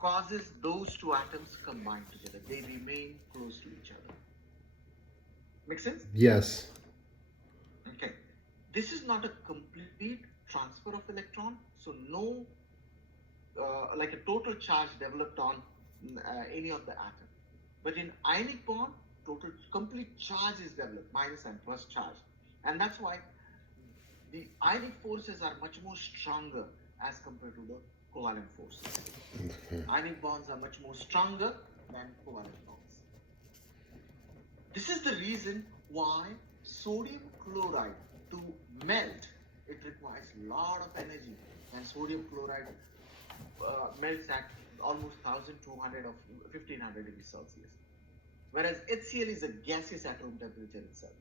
causes those two atoms combine together. They remain close to each other. Make sense? Yes. Okay. This is not a complete transfer of electron, so no like a total charge developed on any of the atom. But in ionic bond, total complete charge is developed, minus and plus charge. And that's why the ionic forces are much more stronger as compared to the covalent forces. Okay. Ionic bonds are much more stronger than covalent bonds. This is the reason why sodium chloride, to melt, it requires a lot of energy, and sodium chloride melts at almost 1200 or 1500 degrees Celsius. Whereas HCl is a gaseous at room temperature itself.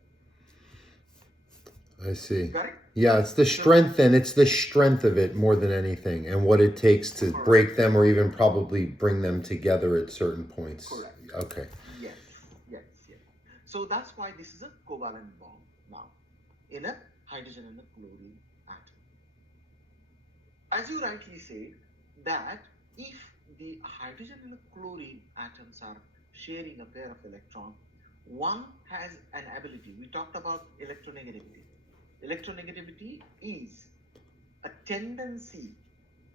I see. Correct? Yeah, it's the strength, and it's the strength of it more than anything, and what it takes to Correct. break them or even probably bring them together at certain points. Correct. Okay. Yes. So that's why this is a covalent bond now in a hydrogen and a chlorine atom. As you rightly said, that if the hydrogen and the chlorine atoms are sharing a pair of electrons, one has an ability. We talked about electronegativity. Electronegativity is a tendency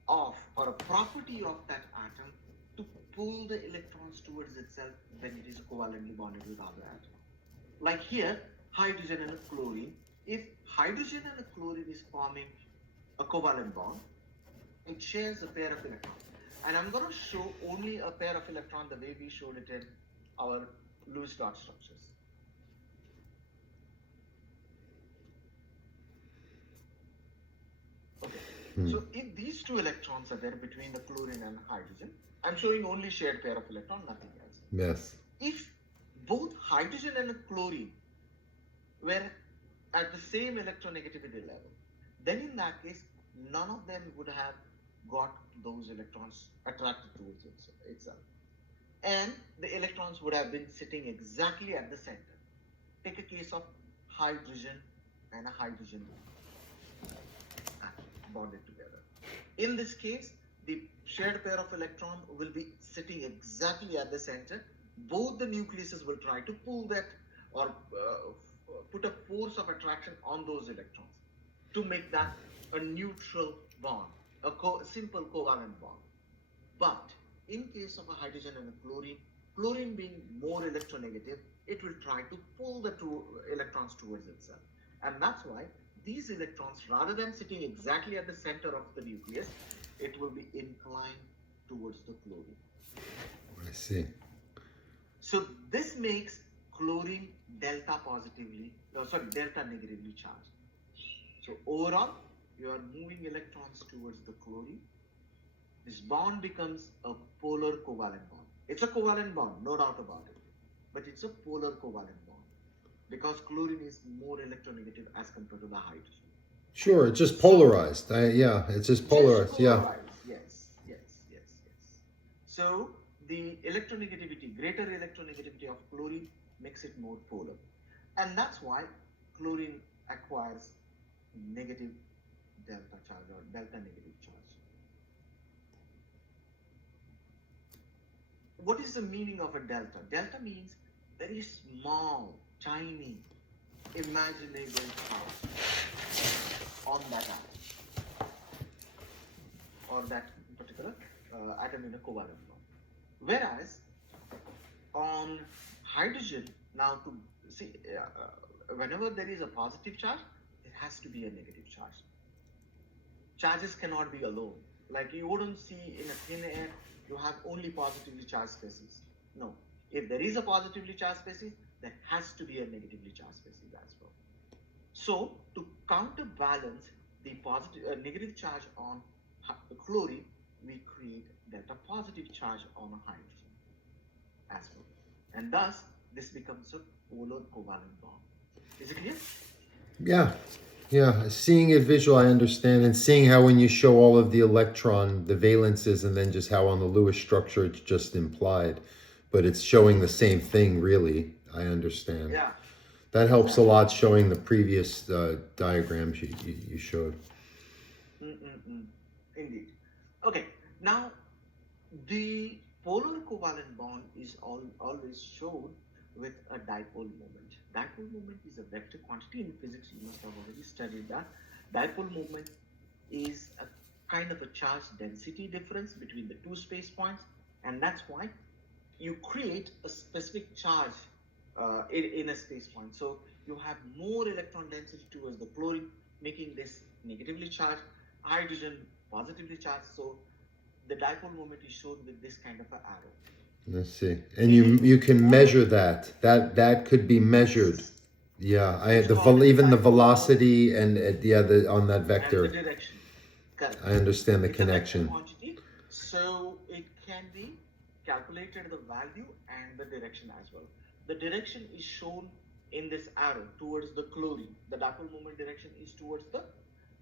of, or a property of that atom to pull the electrons towards itself when it is covalently bonded with other atoms. Like here, hydrogen and a chlorine. If hydrogen and a chlorine is forming a covalent bond, it shares a pair of electrons. And I'm going to show only a pair of electrons the way we showed it in our Lewis dot structures. Okay. So if these two electrons are there between the chlorine and hydrogen, I'm showing only shared pair of electron, nothing else. Yes. If both hydrogen and chlorine were at the same electronegativity level, then in that case, none of them would have got those electrons attracted towards itself. And the electrons would have been sitting exactly at the center. Take a case of hydrogen and a hydrogen bonded together. In this case, the shared pair of electron will be sitting exactly at the center. Both the nucleuses will try to pull that or put a force of attraction on those electrons to make that a neutral bond, a simple covalent bond. But in case of a hydrogen and a chlorine being more electronegative, it will try to pull the two electrons towards itself. And that's why these electrons, rather than sitting exactly at the center of the nucleus, it will be inclined towards the chlorine. I see. So this makes chlorine delta negatively charged. So overall, you are moving electrons towards the chlorine. This bond becomes a polar covalent bond. It's a covalent bond, no doubt about it. But it's a polar covalent bond because chlorine is more electronegative as compared to the hydrogen. Sure, it's just polarized. It's just polarized. Yes. So the greater electronegativity of chlorine makes it more polar. And that's why chlorine acquires negative delta charge or delta negative charge. What is the meaning of a delta? Delta means very small, tiny, imaginable charge on that atom or that particular atom in a covalent bond. Whereas on hydrogen, now to see, whenever there is a positive charge, there has to be a negative charge. Charges cannot be alone. Like you wouldn't see in a thin air, you have only positively charged species. No. If there is a positively charged species, there has to be a negatively charged species as well. So to counterbalance the negative charge on chlorine, we create delta positive charge on a hydrogen as well. And thus, this becomes a polar covalent bond. Is it clear? Yeah. Seeing it visual, I understand, and seeing how when you show all of the electron, the valences, and then just how on the Lewis structure it's just implied, but it's showing the same thing, really. I understand. Yeah. That helps a lot, showing the previous diagrams you showed. Indeed. Okay. Now, The polar covalent bond is always shown with a dipole moment. Dipole moment is a vector quantity. In physics, you must have already studied that. Dipole moment is a kind of a charge density difference between the two space points, and that's why you create a specific charge in a space point. So you have more electron density towards the chlorine, making this negatively charged, hydrogen positively charged. So the dipole moment is shown with this kind of an arrow. Let's see. And you can measure that. That could be measured. Yeah, even the velocity and on that vector. And the direction. Correct. I understand the It's connection. a vector quantity, so it can be calculated the value and the direction as well. The direction is shown in this arrow towards the chlorine. The dipole moment direction is towards the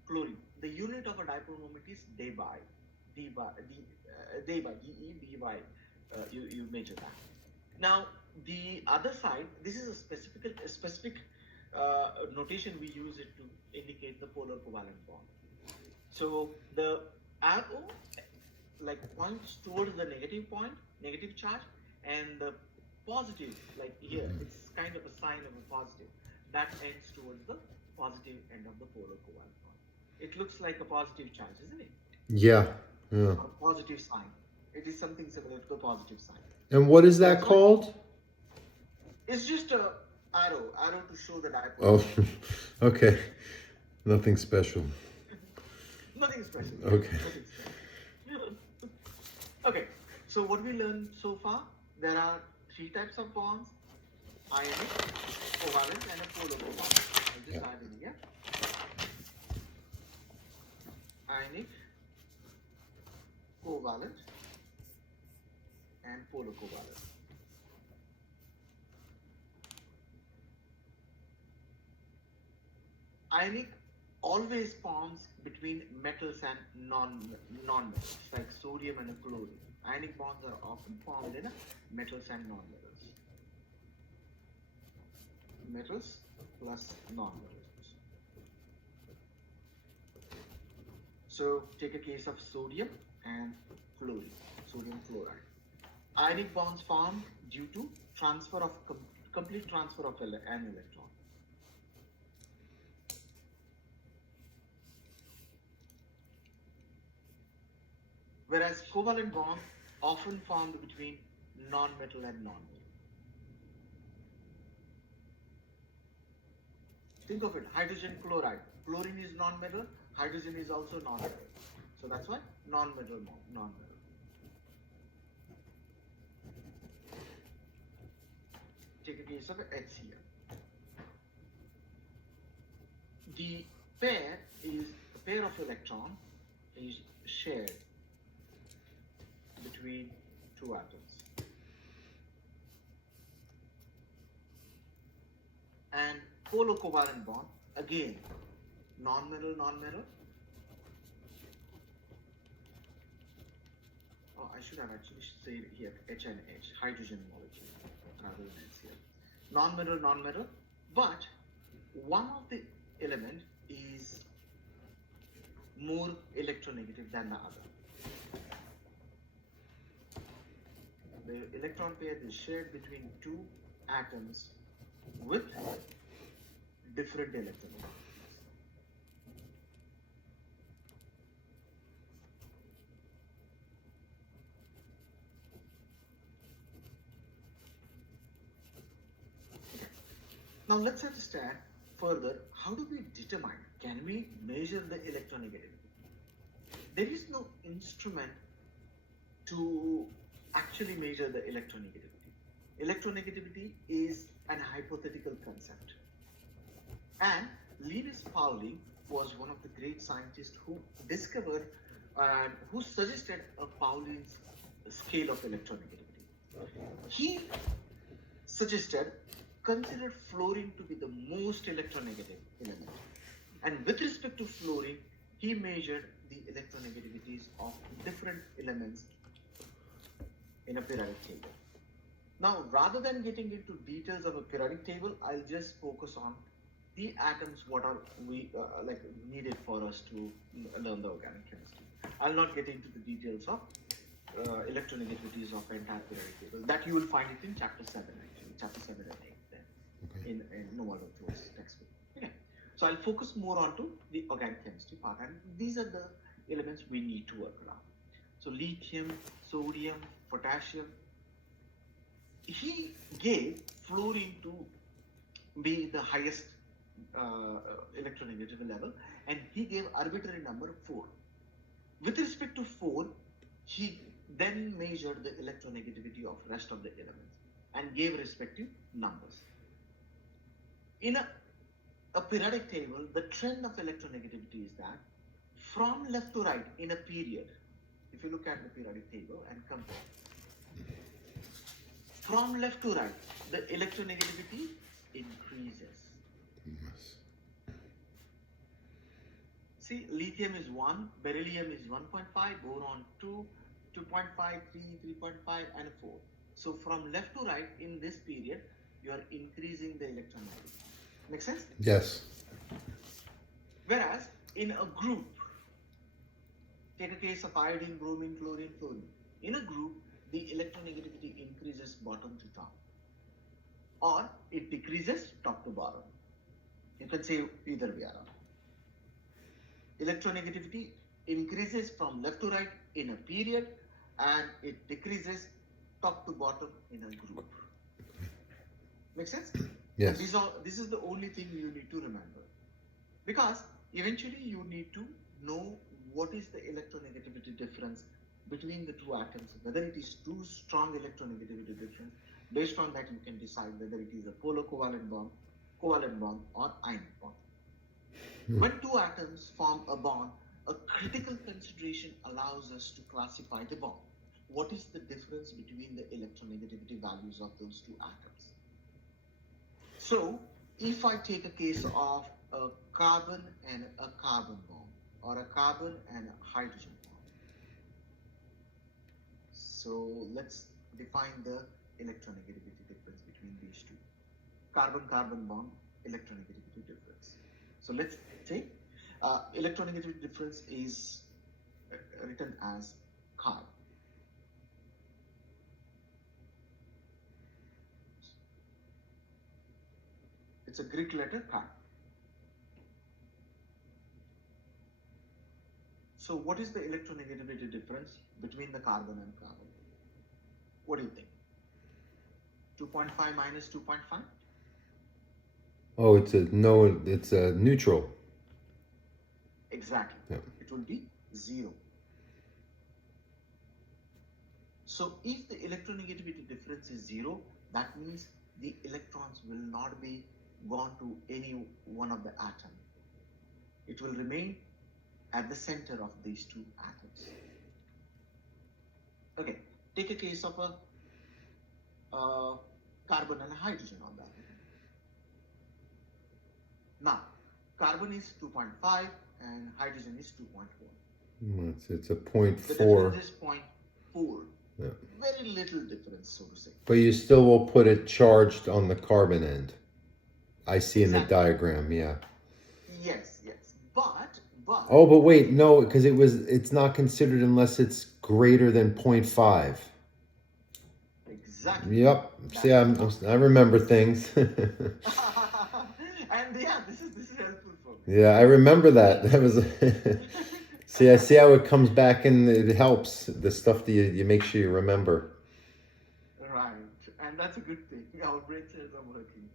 chlorine. The unit of a dipole moment is deby. Deby, D-E-B-Y. You measure that. Now, the other side, this is a specific notation we use it to indicate the polar covalent bond. So the arrow like points towards the negative point, negative charge, and the positive, like here, it's kind of a sign of a positive, that ends towards the positive end of the polar covalent bond. It looks like a positive charge, isn't it? Yeah, yeah. A positive sign. It is something similar to the positive sign. And what is that called? It's just a arrow to show the dipole. Oh, okay. Nothing special. Nothing special. Okay. Nothing special. Okay. So what we learned so far, there are 3 types of bonds: ionic, covalent, and a polar covalent. I'll just add in here. Ionic, covalent, and polar covalent. Ionic always forms between metals and non-metals, like sodium and a chlorine. Ionic bonds are often formed in metals and non-metals. Metals plus non-metals. So take a case of sodium and chlorine, sodium chloride. Ionic bonds formed due to complete transfer of an electron. Whereas covalent bonds often formed between non-metal and non-metal. Think of it, hydrogen chloride. Chlorine is non-metal, hydrogen is also non-metal. So that's why non-metal, non-metal. Take a case of HCl. The pair of electron is shared between 2 atoms. And polar covalent bond, again, non-metal, non-metal. Oh, I should have actually said here H and H, hydrogen molecule, rather than HCl. Non-metal, non-metal, but one of the element is more electronegative than the other. The electron pair is shared between 2 atoms with different electrons. Now let's understand further, how do we determine, can we measure the electronegativity? There is no instrument to actually measure the electronegativity. Electronegativity is an hypothetical concept. And Linus Pauling was one of the great scientists who discovered and who suggested a Pauling's scale of electronegativity. He suggested, consider fluorine to be the most electronegative element. And with respect to fluorine, he measured the electronegativities of different elements in a periodic table. Now, rather than getting into details of a periodic table, I'll just focus on the atoms what are we needed for us to learn the organic chemistry. I'll not get into the details of electronegativities of entire periodic table. That you will find it in chapter 7 actually, chapter 7 and 8 then, Okay. in Noel O'Toole's textbook. Okay, so I'll focus more onto the organic chemistry part, and these are the elements we need to work around. So lithium, sodium, potassium. He gave fluorine to be the highest electronegativity level, and he gave arbitrary number 4. With respect to 4, he then measured the electronegativity of rest of the elements and gave respective numbers. In a periodic table, the trend of electronegativity is that from left to right in a period, if you look at the periodic table and compare, from left to right, the electronegativity increases. Yes. See, lithium is 1, beryllium is 1.5, boron 2, 2.5, 3, 3.5, and 4. So from left to right in this period, you are increasing the electronegativity. Make sense? Yes. Whereas in a group, take a case of iodine, bromine, chlorine, fluorine. In a group, the electronegativity increases bottom to top, or it decreases top to bottom. You can say either way around. Electronegativity increases from left to right in a period, and it decreases top to bottom in a group. Make sense? Yes. And this is the only thing you need to remember, because eventually you need to know what is the electronegativity difference between the two atoms, whether it is too strong electronegativity difference. Based on that, you can decide whether it is a polar covalent bond, or ionic bond. When two atoms form a bond, a critical consideration allows us to classify the bond. What is the difference between the electronegativity values of those two atoms? So, if I take a case of a carbon and a carbon bond, or a carbon and a hydrogen bond. So, let's define the electronegativity difference between these two. Carbon-carbon bond, electronegativity difference. So, let's say electronegativity difference is written as chi. It's a Greek letter chi. So what is the electronegativity difference between the carbon and carbon? What do you think? 2.5 minus 2.5? Oh, it's a neutral. Exactly. Yeah. It will be 0. So if the electronegativity difference is 0, that means the electrons will not be gone to any one of the atoms. It will remain at the center of these two atoms. Okay, take a case of a carbon and a hydrogen on that. Now, carbon is 2.5 and hydrogen is 2.4. It's a 0.4. The difference is 0.4. Yeah. Very little difference, so to say. But you still will put it charged on the carbon end. I see in Exactly. the diagram, yeah. Yes, yes. But Oh, but wait, no, because it's not considered unless it's greater than 0.5. Exactly. Yep. See, I remember things. And yeah, this is helpful for me. Yeah, I remember that. That was. See, I see how it comes back and it helps. The stuff that you make sure you remember. Right, and that's a good thing. Our brain cells are working.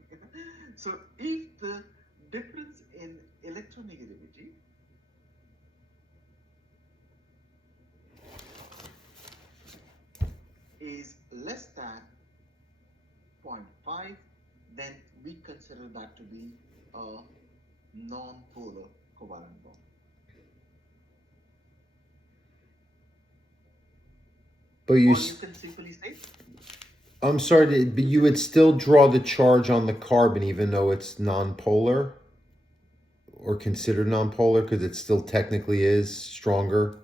So if the difference in electronegativity is less than 0.5, then we consider that to be a non-polar covalent bond. But Or you can simply say, I'm sorry, but you would still draw the charge on the carbon even though it's non-polar? Or considered non-polar because it still technically is stronger?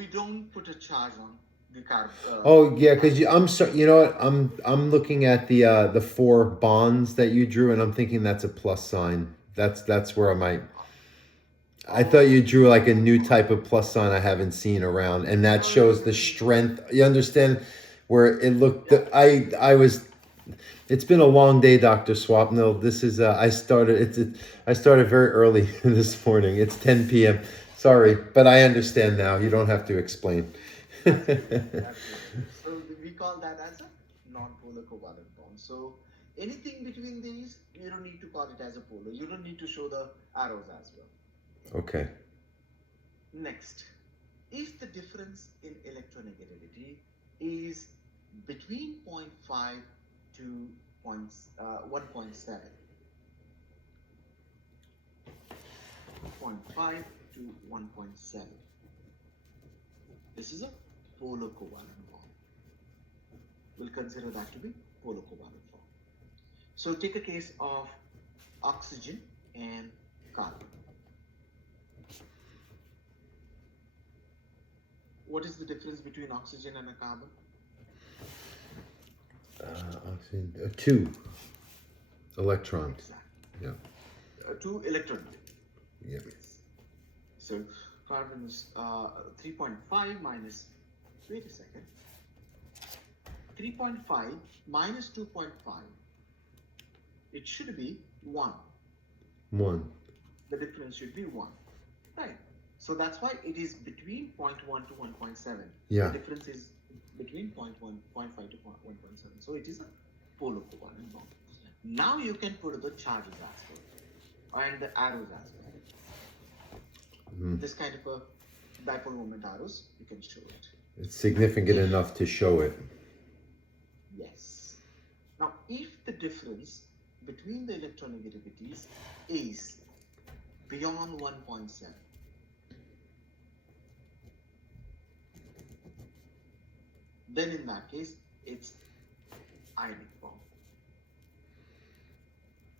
we don't put a charge on the carbon. Oh yeah, because I'm sorry. You know what? I'm looking at the 4 bonds that you drew, and I'm thinking that's a plus sign. That's where I thought you drew like a new type of plus sign I haven't seen around, and that shows the strength. You understand where it looked. I was. It's been a long day, Doctor Swapnil. This is. I started. I started very early this morning. It's 10 p.m. Sorry, but I understand now. You don't have to explain. Absolutely. So we call that as a non-polar covalent bond. So anything between these, you don't need to call it as a polar. You don't need to show the arrows as well. Okay. Next, if the difference in electronegativity is between 0.5 to 1.7, 0.5 to 1.7, this is a polar covalent bond. We'll consider that to be polar covalent bond. So take a case of oxygen and carbon. What is the difference between oxygen and a carbon? Oxygen. 2 electrons. Exactly. Yeah. 2 electrons. Yep. Yes. So carbon is 3.5 minus, wait a second, 3.5 minus 2.5, it should be 1. 1. The difference should be 1, right? So that's why it is between 0.1 to 1.7. Yeah. The difference is between 0.1, 0.5 to 1.7. So it is a polar covalent bond. Now you can put the charges as well and the arrows as well. This kind of a dipole moment arrows, you can show it. It's significant enough to show it. Yes. Now, if the difference between the electronegativities is beyond 1.7, then in that case, it's ionic bond.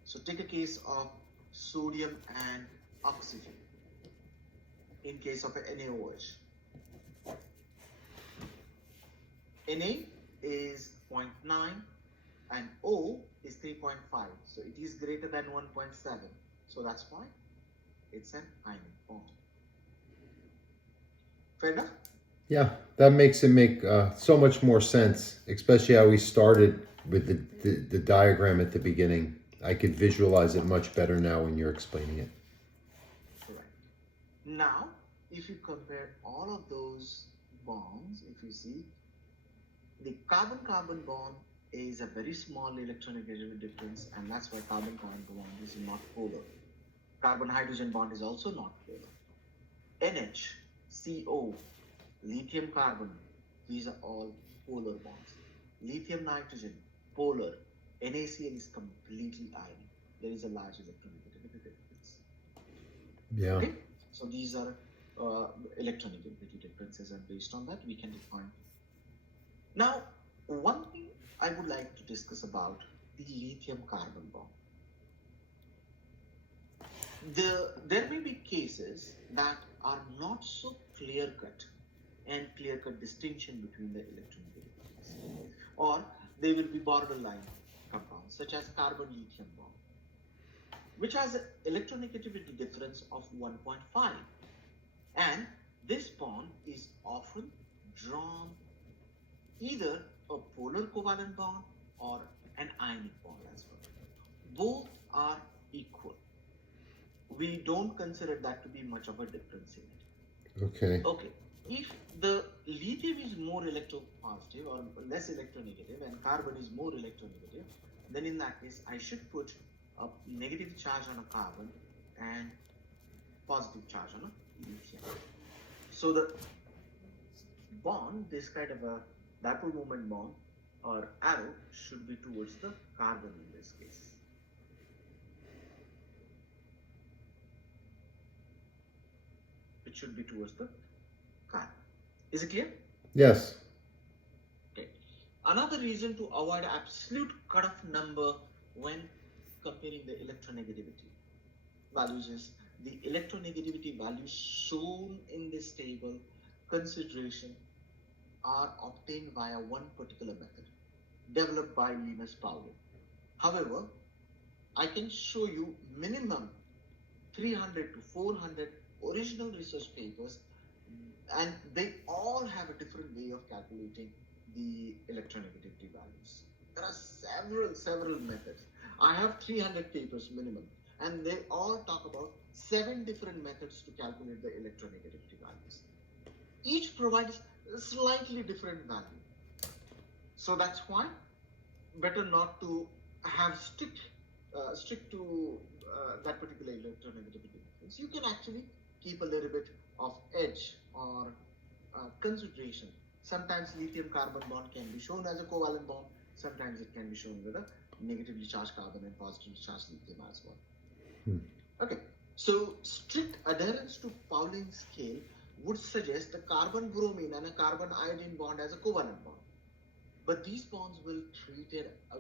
So take a case of sodium and oxygen. In case of a NaOH, Na is 0.9 and O is 3.5. So it is greater than 1.7. So that's why it's an ionic bond. Fair enough? Yeah, that makes it make so much more sense, especially how we started with the diagram at the beginning. I could visualize it much better now when you're explaining it. Correct. Now, if you compare all of those bonds, if you see, the carbon-carbon bond is a very small electronegativity difference, and that's why carbon-carbon bond is not polar. Carbon-hydrogen bond is also not polar. NH, CO, lithium-carbon, these are all polar bonds. Lithium-nitrogen, polar. NaCl is completely ionic. There is a large electronegativity difference. Yeah. Okay? So these are electronegativity differences, and based on that, we can define. Now, one thing I would like to discuss about the lithium-carbon bond. There may be cases that are not so clear-cut and clear-cut distinction between the electronegativities, or they will be borderline compounds such as carbon-lithium bond, which has an electronegativity difference of 1.5, and this bond is often drawn either a polar covalent bond or an ionic bond as well. Both are equal. We don't consider that to be much of a difference in it. Okay. Okay. If the lithium is more electropositive or less electronegative and carbon is more electronegative, then in that case, I should put a negative charge on a carbon and positive charge on a lithium. So the bond, this kind of a dipole moment bond or arrow, should be towards the carbon in this case. It should be towards the carbon. Is it clear? Yes. Okay. Another reason to avoid absolute cutoff number when comparing the electronegativity values is the electronegativity values shown in this table consideration are obtained via one particular method developed by Linus Pauling. However, I can show you minimum 300 to 400 original research papers, and they all have a different way of calculating the electronegativity values. There are several methods. I have 300 papers minimum, and they all talk about 7 different methods to calculate the electronegativity values. Each provides a slightly different value. So that's why better not to have strict to that particular electronegativity. So you can actually keep a little bit of edge or consideration. Sometimes lithium carbon bond can be shown as a covalent bond. Sometimes it can be shown with a negatively charged carbon and positively charged lithium as well. Okay, so strict adherence to Pauling scale would suggest the carbon bromine and a carbon iodine bond as a covalent bond. But these bonds will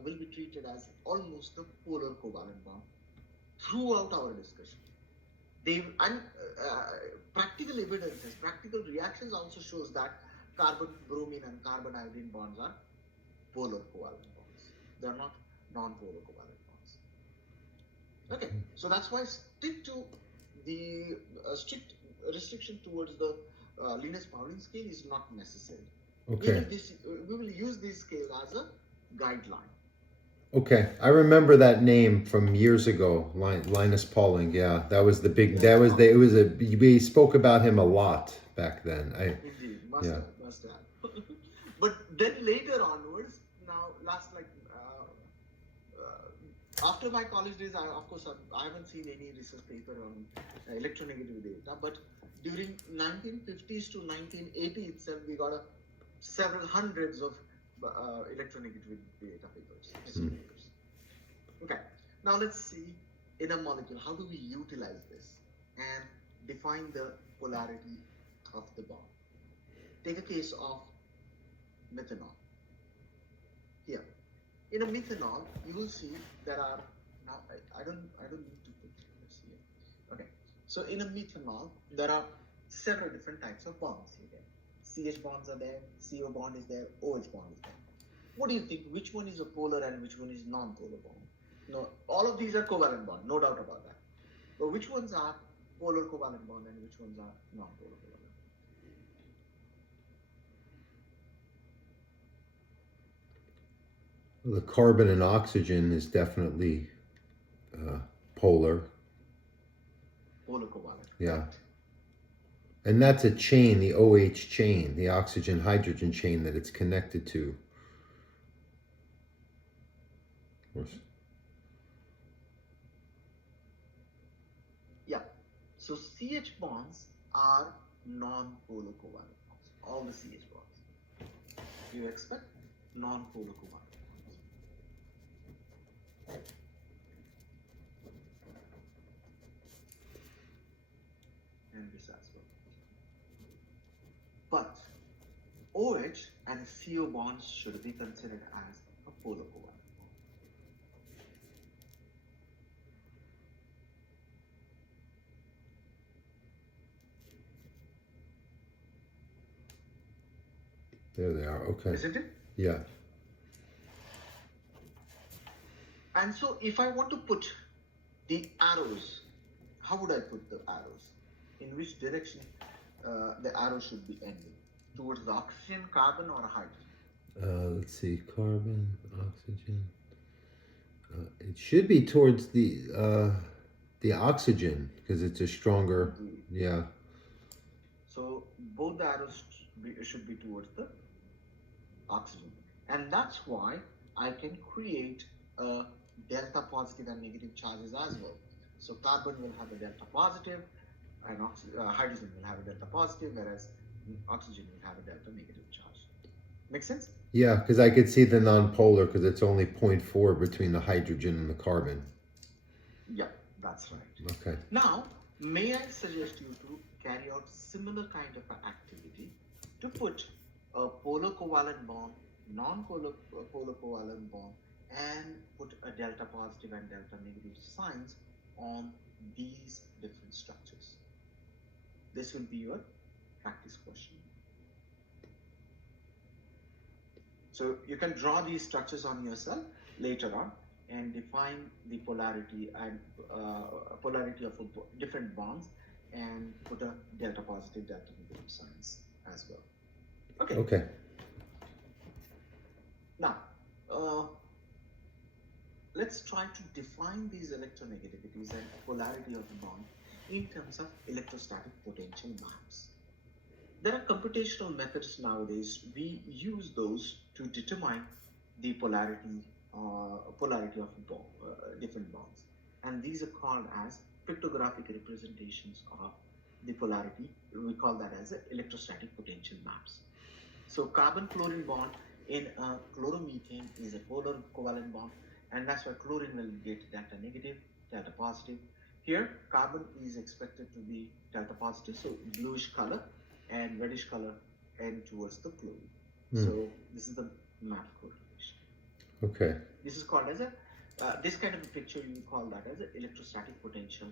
be treated as almost a polar covalent bond throughout our discussion. Practical evidences, practical reactions also shows that carbon bromine and carbon iodine bonds are polar covalent bonds. They are not non-polar covalent bonds. Okay, so that's why stick to the strict restriction towards the Linus-Pauling scale is not necessary. Okay. We will use this scale as a guideline. Okay, I remember that name from years ago, Linus Pauling. Yeah, that was the big. Yes, that was the. It was a. We spoke about him a lot back then. Indeed, must have. But then later onwards, now after my college days, I haven't seen any research paper on electronegativity data. But during 1950s to 1980 itself, we got several hundreds of electronegativity data papers. Okay, now let's see in a molecule, how do we utilize this and define the polarity of the bond? Take a case of methanol. Here, in a methanol, you will see there are, now I don't need to put this here. Okay, so in a methanol, there are several different types of bonds here. CH bonds are there, CO bond is there, OH bond is there. What do you think? Which one is a polar and which one is non-polar bond? No, all of these are covalent bond, no doubt about that. But which ones are polar covalent bond and which ones are non-polar covalent? The carbon and oxygen is definitely polar. Polar covalent. Yeah. And that's a chain, the OH chain, the oxygen hydrogen chain that it's connected to. Yeah. So CH bonds are non-polar covalent bonds. All the CH bonds. You expect non-polar covalent bonds. And this as well. But OH and CO bonds should be considered as a polar covalent. There they are. Okay. Isn't it? Yeah. And so if I want to put the arrows, how would I put the arrows? In which direction the arrow should be ending? Towards the oxygen, carbon, or hydrogen? Let's see. Carbon, oxygen. It should be towards the oxygen because it's a stronger. Yeah. So both the arrows should be towards the oxygen, and that's why I can create a delta positive and negative charges as well. So carbon will have a delta positive, and hydrogen will have a delta positive, whereas oxygen will have a delta negative charge. Make sense? Yeah, because I could see the non-polar because it's only 0.4 between the hydrogen and the carbon. Yeah, that's right. Okay. Now, may I suggest you to carry out similar kind of activity to put a polar covalent bond, non-polar polar covalent bond, and put a delta positive and delta negative signs on these different structures. This will be your practice question. So you can draw these structures on yourself later on and define the polarity and polarity of different bonds and put a delta positive, delta negative signs as well. Okay. Okay. Now, let's try to define these electronegativities and polarity of the bond in terms of electrostatic potential maps. There are computational methods nowadays. We use those to determine the polarity of different bonds, and these are called as pictographic representations of the polarity. We call that as electrostatic potential maps. So carbon-chlorine bond in chloromethane is a polar covalent bond, and that's why chlorine will get delta negative, delta positive. Here, carbon is expected to be delta positive, so bluish color, and reddish color and towards the chlorine. So this is the map correlation. Okay. This is called as a this kind of a picture, you call that as electrostatic potential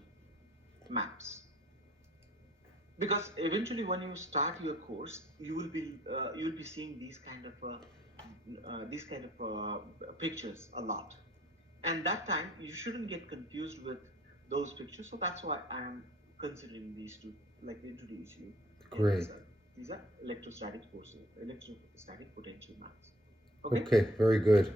maps. Because eventually, when you start your course, you will be seeing these kind of pictures a lot, and that time you shouldn't get confused with those pictures. So that's why I am considering these to introduce you. Great. These are electrostatic potential maps. Okay, very good.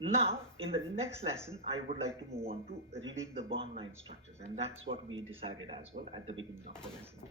Now, in the next lesson, I would like to move on to reading the bond line structures, and that's what we decided as well at the beginning of the lesson.